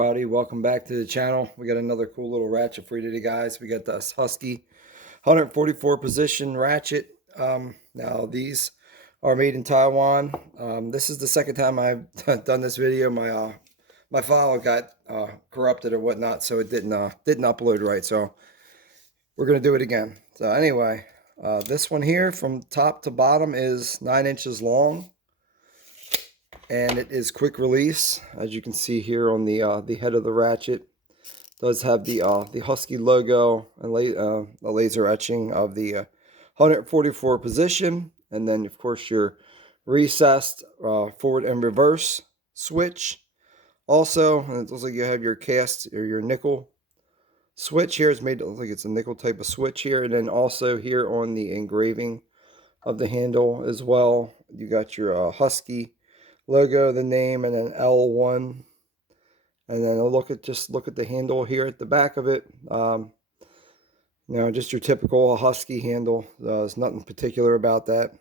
everybody? Welcome back to the channel. We got another cool little ratchet for you today, guys. We got this Huskey 144 position ratchet. Now these are made in Taiwan. This is the second time I've done this video. My file got corrupted or whatnot, so it didn't upload right. So we're gonna do it again. So anyway, this one here from top to bottom is 9 inches long. And it is quick release, as you can see here on the head of the ratchet. It does have the Huskey logo and a laser etching of the 144 position, and then of course your recessed forward and reverse switch. Also, and it looks like you have your cast or your nickel switch here. It's made to look like it's a nickel type of switch here, and then also here on the engraving of the handle as well, you got your Huskey logo, the name, and then L1, and then look at the handle here at the back of it. Just your typical Huskey handle. There's nothing particular about that.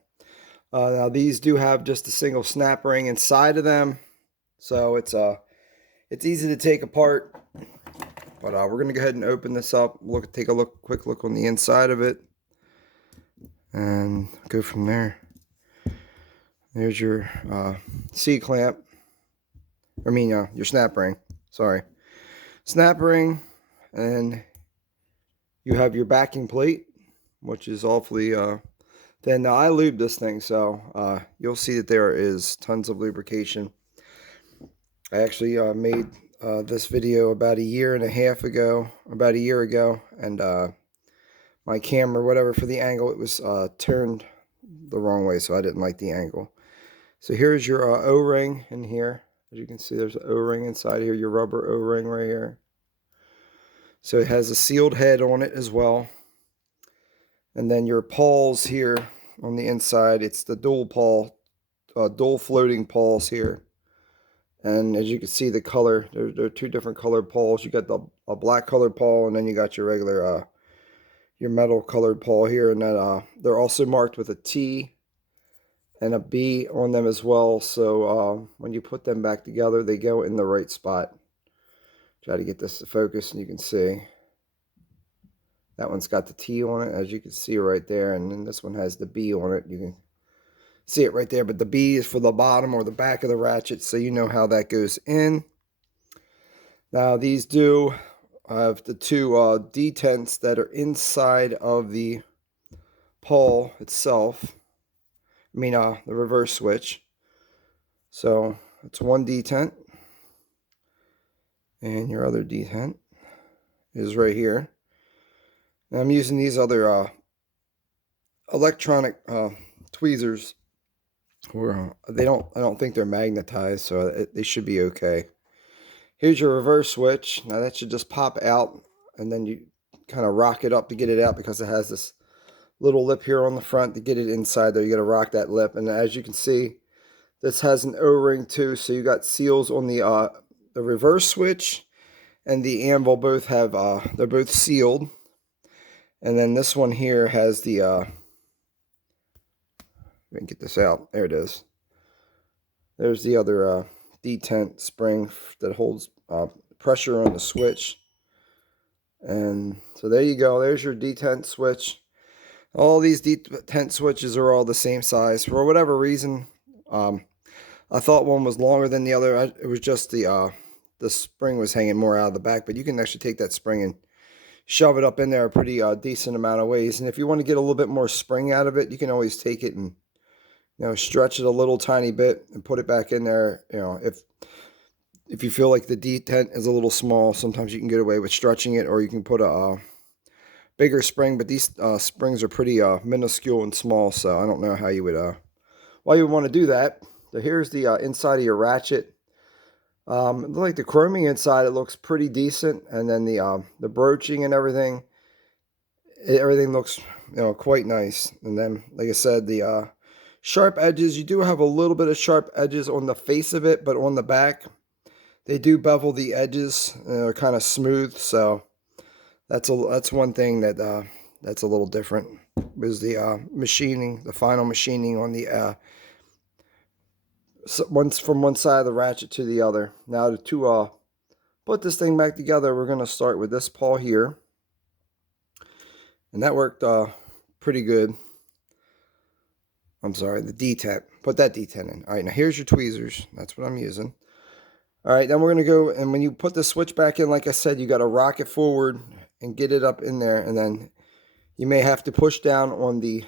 Now these do have just a single snap ring inside of them, so it's easy to take apart. But we're gonna go ahead and open this up. Take a quick look on the inside of it, and go from there. There's your C-clamp. Your snap ring. Sorry. Snap ring. And you have your backing plate, which is awfully thin. Now, I lubed this thing, so you'll see that there is tons of lubrication. I actually made this video about a year ago, and my camera, whatever, for the angle, it was turned the wrong way, so I didn't like the angle. So here's your O-ring in here. As you can see, there's an O-ring inside here, your rubber O-ring right here. So it has a sealed head on it as well. And then your pawls here on the inside, it's the dual floating pawls here. And as you can see, the color, there are two different colored pawls. You got a black colored pawl, and then you got your regular, your metal colored pawl here. And then they're also marked with a T and a B on them as well, so when you put them back together, they go in the right spot. Try to get this to focus, and you can see that one's got the T on it, as you can see right there, and then this one has the B on it. You can see it right there, but the B is for the bottom or the back of the ratchet, so you know how that goes in. Now these do have the two detents that are inside of the pawl itself. The reverse switch. So it's one detent, and your other detent is right here. And I'm using these other electronic tweezers. I don't think they're magnetized, so they should be okay. Here's your reverse switch. Now that should just pop out, and then you kind of rock it up to get it out, because it has this little lip here on the front. To get it inside there, you got to rock that lip. And as you can see, this has an O-ring too, so you got seals on the reverse switch and the anvil. Both have they're both sealed. And then this one here has the let me get this out. There it is. There's the other detent spring that holds pressure on the switch. And so there you go. There's your detent switch. All these detent switches are all the same size. For whatever reason, I thought one was longer than the other. It was just the spring was hanging more out of the back. But you can actually take that spring and shove it up in there a pretty decent amount of ways. And if you want to get a little bit more spring out of it, you can always take it and stretch it a little tiny bit and put it back in there. If you feel like the detent is a little small, sometimes you can get away with stretching it, or you can put a bigger spring, but these springs are pretty minuscule and small, so I don't know how you would why you would want to do that. So here's the inside of your ratchet. Like the chroming inside, it looks pretty decent, and then the broaching and everything looks quite nice. And then, like I said, the sharp edges, you do have a little bit of sharp edges on the face of it, but on the back they do bevel the edges, and they're kind of smooth, so that's one thing that's a little different, is the machining, the final machining on the from one side of the ratchet to the other. Now to put this thing back together, we're going to start with this pawl here. And that worked pretty good. I'm sorry, the detent. Put that detent in. All right, now here's your tweezers. That's what I'm using. All right, then we're going to go, and when you put the switch back in, like I said, you got to rock it forward and get it up in there. And then you may have to push down on the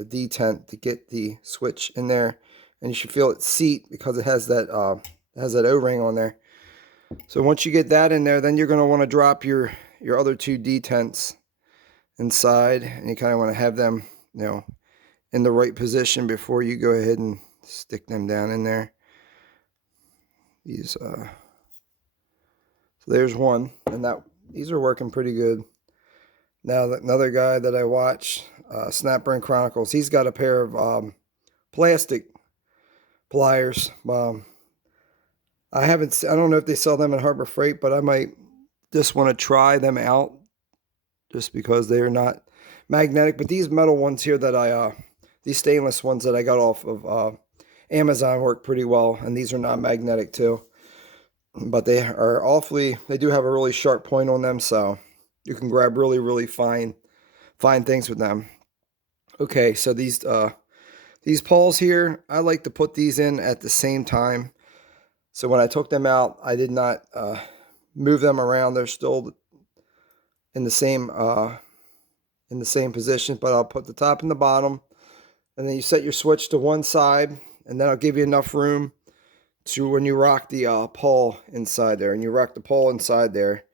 detent to get the switch in there. And you should feel it seat because it has that O-ring on there. So once you get that in there, then you're going to want to drop your other two detents inside. And you kind of want to have them, you know, in the right position before you go ahead and stick them down in there. These so there's one, and these are working pretty good. Now another guy that I watch, Snapbrain Chronicles, he's got a pair of plastic pliers. I don't know if they sell them in Harbor Freight, but I might just want to try them out just because they are not magnetic. But these metal ones here that these stainless ones that I got off of Amazon work pretty well, and these are not magnetic too. But they do have a really sharp point on them, so you can grab really, really fine things with them. Okay, so these pawls here, I like to put these in at the same time. So when I took them out, I did not move them around. They're still in the same position, but I'll put the top and the bottom, and then you set your switch to one side, and then I'll give you enough room to when you rock the pawl inside there, and you rock the pawl inside there,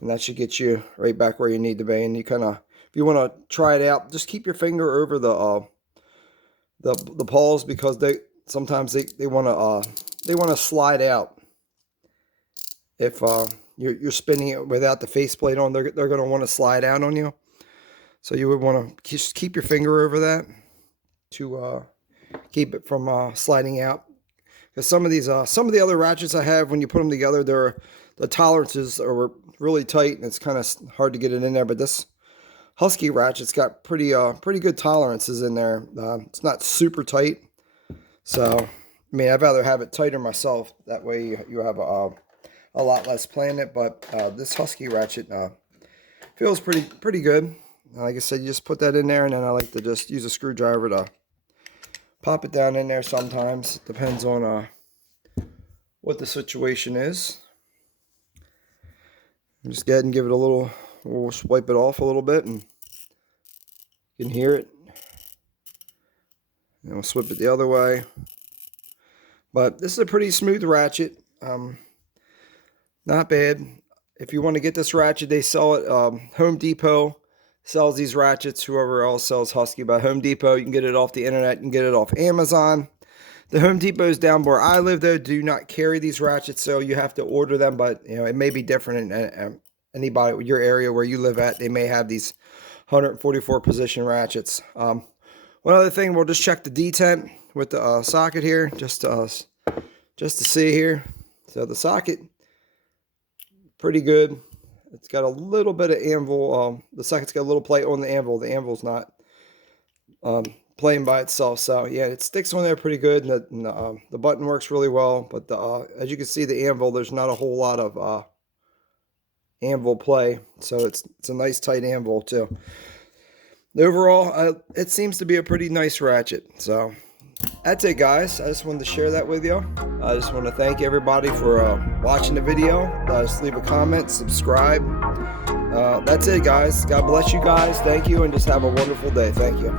and that should get you right back where you need to be. And you kind of, if you want to try it out, just keep your finger over the pawls, because sometimes they want to slide out. If you're spinning it without the faceplate on, they're going to want to slide out on you. So you would want to just keep your finger over that to keep it from sliding out. Because some of the other ratchets I have, when you put them together, the tolerances are really tight, and it's kind of hard to get it in there. But this Huskey ratchet's got pretty good tolerances in there. It's not super tight, so I mean, I'd rather have it tighter myself. That way you have a lot less play in it. But this Huskey ratchet feels pretty good. Like I said, you just put that in there, and then I like to just use a screwdriver to pop it down in there sometimes. It depends on what the situation is. Just go ahead and give it a little, we'll wipe it off a little bit, and you can hear it. And we'll swip it the other way. But this is a pretty smooth ratchet. Not bad. If you want to get this ratchet, they sell it. Home Depot sells these ratchets. Whoever else sells Huskey, by Home Depot, you can get it off the internet. You can get it off Amazon. The Home Depots down where I live, though, do not carry these ratchets, so you have to order them. But you know, it may be different in anybody, your area where you live at. They may have these 144 position ratchets. One other thing, we'll just check the detent with the socket here, just to see here. So the socket, pretty good. It's got a little bit of anvil. The socket's got a little plate on the anvil. The anvil's not playing by itself, so yeah, it sticks on there pretty good, and the button works really well. But as you can see, the anvil, there's not a whole lot of anvil play, so it's a nice tight anvil too. Overall, it seems to be a pretty nice ratchet. So that's it, guys. I just wanted to share that with you. I just want to thank everybody for watching the video. Just leave a comment, subscribe. That's it, guys. God bless you guys. Thank you, and just have a wonderful day. Thank you.